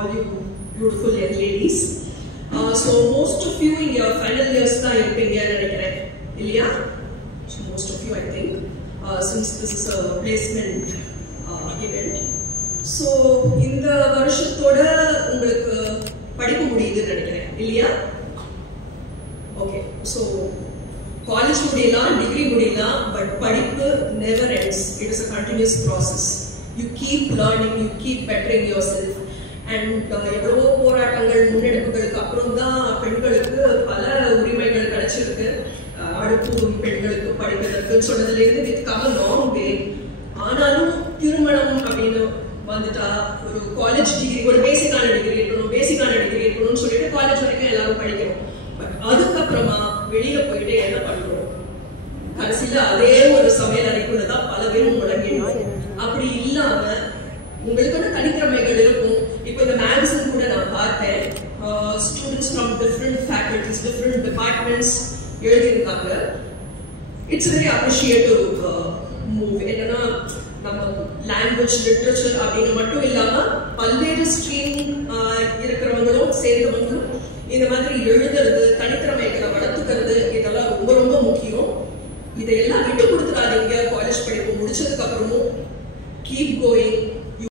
all you beautiful young ladies. So most of you in your final years தான் இருப்பீங்க நினைக்கிறேன் இல்லையா? So most of you I think since this is a placement event. So இந்த வருஷத்தோட உங்களுக்கு படிப்பு முடியுதுன்னு நினைக்கிறேன் இல்லையா? Okay, so college முடியலாம், degree முடியலாம், but படிப்பு never ends. It is a continuous process. You keep learning, you keep bettering yourself. And எவ்வளவோ போராட்டங்கள் முன்னெடுப்புகளுக்கு அப்புறம் தான் பெண்களுக்கு பல உரிமைகள் கிடைச்சிருக்கு. அடுப்பு பெண்களுக்கு படிப்பதற்கு சொன்னதுலேருந்து வித் கம் லாங் வே. ஆனாலும் திருமணம் அப்படின்னு வந்துட்டா ஒரு காலேஜ் டிகிரி, ஒரு பேசிக்கான டிகிரி இருக்கணும்னு சொல்லிட்டு காலேஜ் வரைக்கும் எல்லாரும் படிக்கணும். பட் அதுக்கப்புறமா வெளியில போயிட்டு என்ன பண்றோம்? கடைசியில அதே ஒரு சமையல் அறைக்குள்ளதான் பல பேரும் முடங்கிடுவோம். அப்படி இல்லாம உங்களுக்கான தனித்திறமைகள் இருக்கும். இப்போ இந்த மேகசின் கூட நான் பார்த்தேன், students from different faculties, different departments எழுதியிருக்காங்க. It's very appreciative move. என்னன்னா நம்ம லாங்குவேஜ் லிட்ரேச்சர் அப்படின்னு மட்டும் இல்லாம பல்வேறு ஸ்ட்ரீம் இருக்கிறவங்களும் சேர்ந்தவங்களும் இந்த மாதிரி எழுதுறது, தனித்திறமைகளை வளர்த்துக்கிறது, இதெல்லாம் ரொம்ப ரொம்ப முக்கியம். இதையெல்லாம் விட்டு கொடுத்துடாதீங்க. காலேஜ் படிப்பு முடிச்சதுக்கு அப்புறமும் கீப் கோயிங்,